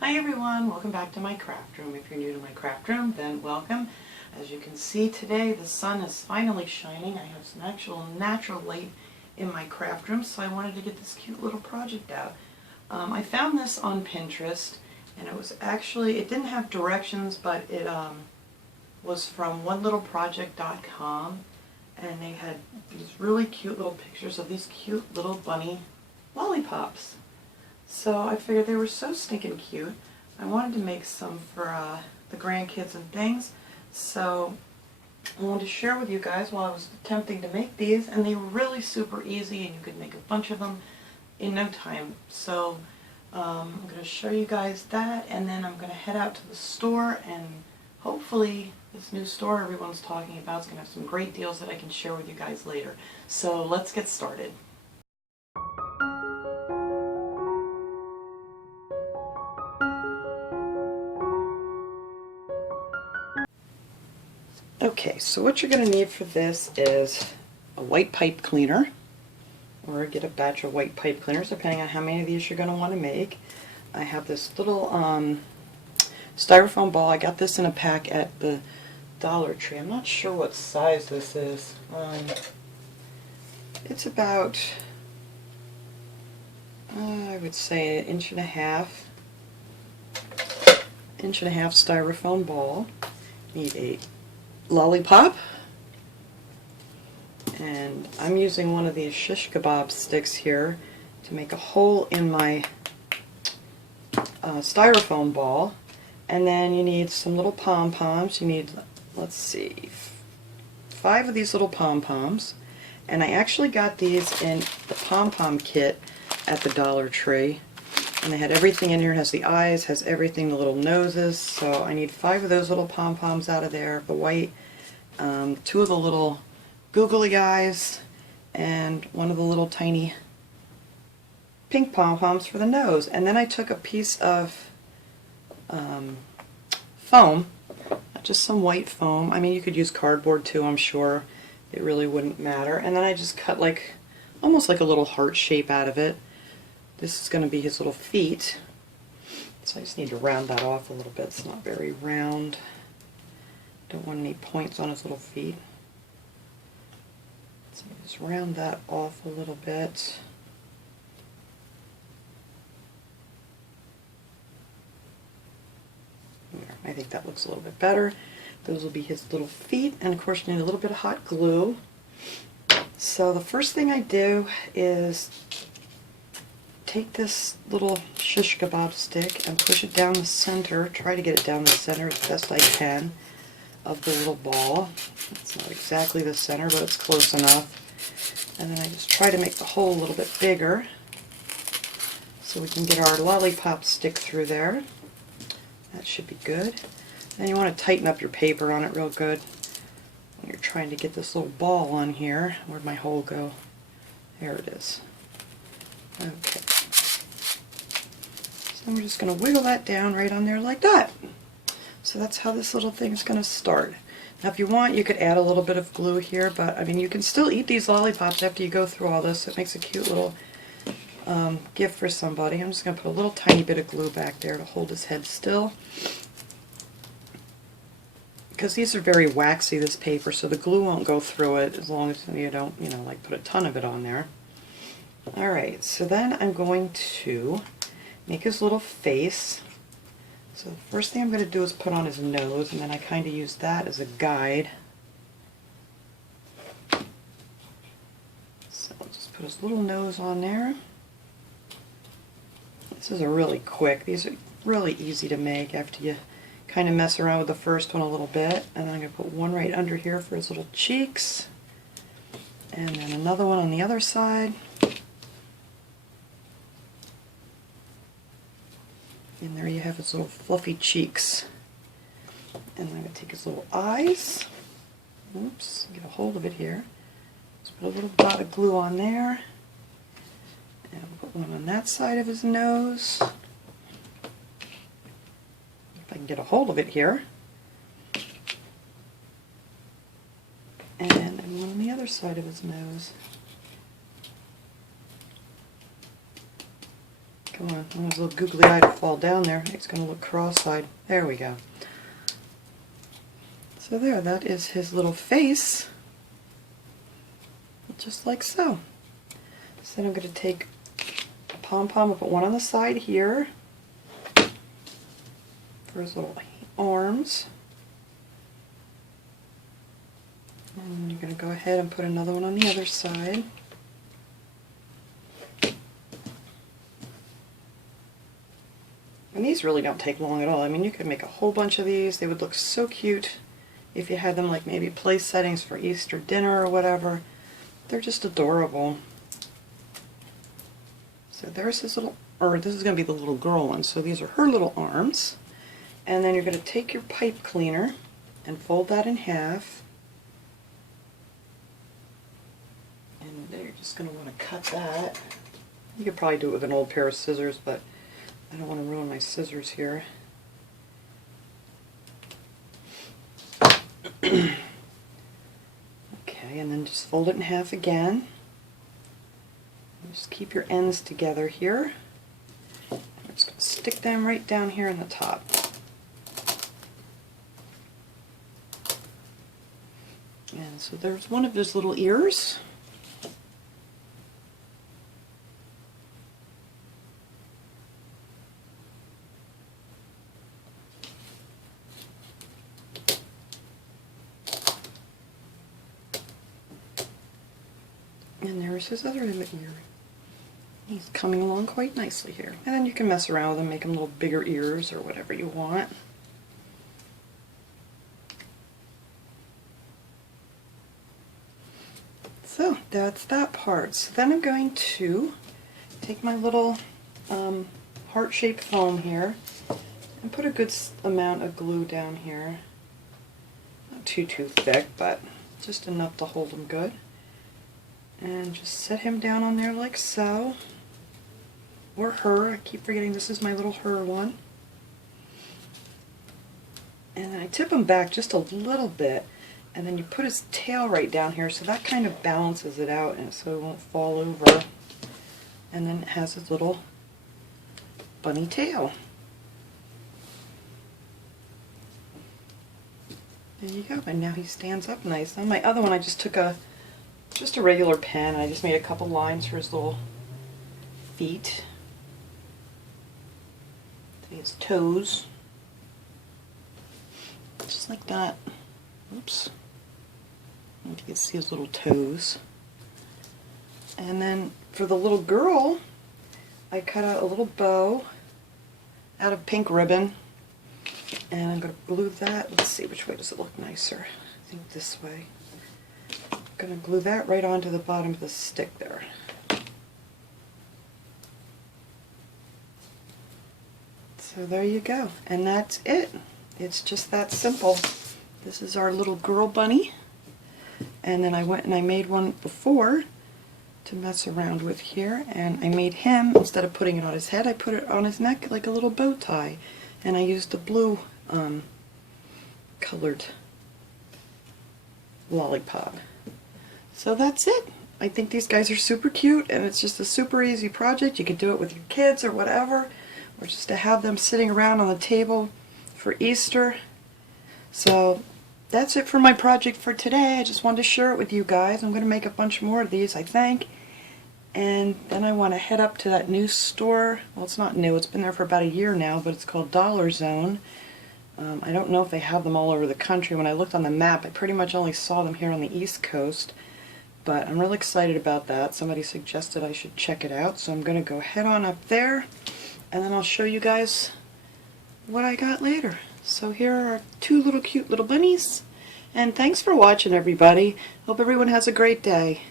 Hi everyone, welcome back to my craft room. If you're new to my craft room, then welcome. As you can see today, the sun is finally shining. I have some actual natural light in my craft room, so I wanted to get this cute little project out. I found this on Pinterest, and it didn't have directions, but it was from onelittleproject.com, and they had these really cute little pictures of these cute little bunny lollipops. So I figured they were so stinking cute. I wanted to make some for the grandkids and things. So I wanted to share with you guys while I was attempting to make these, and they were really super easy and you could make a bunch of them in no time. So I'm going to show you guys that, and then I'm going to head out to the store, and hopefully this new store everyone's talking about is going to have some great deals that I can share with you guys later. So let's get started. Okay, so what you're going to need for this is a white pipe cleaner, or get a batch of white pipe cleaners depending on how many of these you're going to want to make. I have this little styrofoam ball. I got this in a pack at the Dollar Tree. I'm not sure what size this is. It's about, I would say, an inch and a half styrofoam ball. Need a lollipop, and I'm using one of these shish kebab sticks here to make a hole in my styrofoam ball. And then you need some little pom-poms. You need, let's see, 5 of these little pom-poms, and I actually got these in the pom-pom kit at the Dollar Tree, and they had everything in here. It has the eyes, has everything, the little noses. So I need 5 of those little pom-poms out of there, the white, 2 of the little googly eyes, and 1 of the little tiny pink pom-poms for the nose. And then I took a piece of foam, just some white foam. I mean, you could use cardboard too, I'm sure. It really wouldn't matter. And then I just cut almost like a little heart shape out of it. This is going to be his little feet, so I just need to round that off a little bit. It's not very round. Don't want any points on his little feet. So just round that off a little bit. There, I think that looks a little bit better. Those will be his little feet, and of course you need a little bit of hot glue. So the first thing I do is take this little shish kebab stick and push it down the center. Try to get it down the center as best I can of the little ball. It's not exactly the center, but it's close enough. And then I just try to make the hole a little bit bigger so we can get our lollipop stick through there. That should be good. Then you want to tighten up your paper on it real good when you're trying to get this little ball on here. Where'd my hole go? There it is. Okay. So we're just going to wiggle that down right on there like that. So that's how this little thing is going to start. Now if you want, you could add a little bit of glue here, but I mean, you can still eat these lollipops after you go through all this. It makes a cute little gift for somebody. I'm just going to put a little tiny bit of glue back there to hold his head still, because these are very waxy, this paper, so the glue won't go through it as long as you don't, like put a ton of it on there. Alright, so then I'm going to make his little face. So the first thing I'm going to do is put on his nose, and then I kind of use that as a guide. So I'll just put his little nose on there. This is a really quick, these are really easy to make after you kind of mess around with the first one a little bit. And then I'm going to put one right under here for his little cheeks, and then another one on the other side. And there you have his little fluffy cheeks. And I'm going to take his little eyes. Oops, get a hold of it here. Just put a little dot of glue on there. And we'll put one on that side of his nose. If I can get a hold of it here. And then one on the other side of his nose. Come on, I want his little googly eye to fall down there. It's going to look cross-eyed. There we go. So there, that is his little face. Just like so. So then I'm going to take a pom-pom and put one on the side here for his little arms. And you're going to go ahead and put another one on the other side. And these really don't take long at all. I mean, you could make a whole bunch of these. They would look so cute if you had them like maybe place settings for Easter dinner or whatever. They're just adorable. So there's his little, or this is going to be the little girl one. So these are her little arms. And then you're going to take your pipe cleaner and fold that in half. And then you're just going to want to cut that. You could probably do it with an old pair of scissors, but I don't want to ruin my scissors here. Okay, and then just fold it in half again. Just keep your ends together here. I'm just going to stick them right down here in the top. And so there's one of his little ears. And there's his other ear. He's coming along quite nicely here. And then you can mess around with them, make them little bigger ears or whatever you want. So that's that part. So then I'm going to take my little heart-shaped foam here and put a good amount of glue down here. Not too thick, but just enough to hold them good. And just set him down on there like so. Or her. I keep forgetting this is my little her one. And then I tip him back just a little bit. And then you put his tail right down here, so that kind of balances it out and so it won't fall over. And then it has his little bunny tail. There you go. And now he stands up nice. On my other one I just took just a regular pen. I just made a couple lines for his little feet. His toes. Just like that. Oops. I don't know if you can see his little toes. And then for the little girl, I cut out a little bow out of pink ribbon. And I'm going to glue that. Let's see, which way does it look nicer? I think this way. I'm going to glue that right onto the bottom of the stick there. So there you go. And that's it. It's just that simple. This is our little girl bunny. And then I went and I made one before to mess around with here. And I made him, instead of putting it on his head, I put it on his neck like a little bow tie. And I used the blue colored lollipop. So that's it. I think these guys are super cute, and it's just a super easy project. You could do it with your kids or whatever, or just to have them sitting around on the table for Easter. So that's it for my project for today. I just wanted to share it with you guys. I'm going to make a bunch more of these, I think. And then I want to head up to that new store. Well, it's not new. It's been there for about a year now, but it's called Dollar Zone. I don't know if they have them all over the country. When I looked on the map, I pretty much only saw them here on the East Coast. But I'm really excited about that. Somebody suggested I should check it out, so I'm going to go head on up there, and then I'll show you guys what I got later. So here are two little cute little bunnies, and thanks for watching, everybody. Hope everyone has a great day.